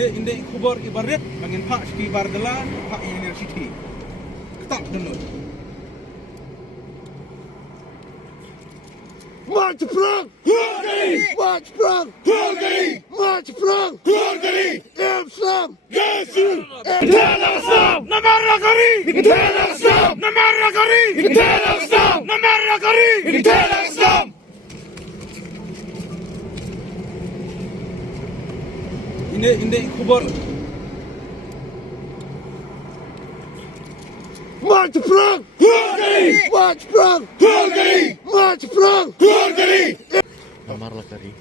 Ini kubur ibarat bangin phah di barjylla phah university. Ketak dulu. March perang, march perang, march perang, Islam, Islam, Namara kari, Islam, namara kari, Islam, namara kari. Islam. Ini kubur. March perang, march perang, march perang. Namarlah kari.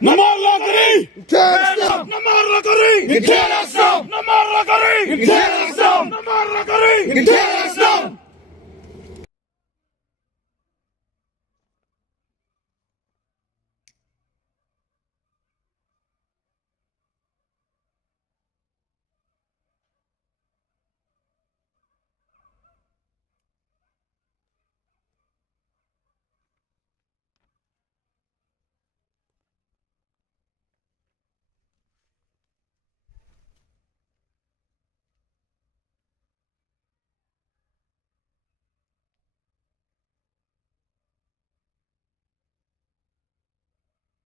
Namara kari, Islam, namara kari, Islam, namara kari, Islam, namara kari. Islam.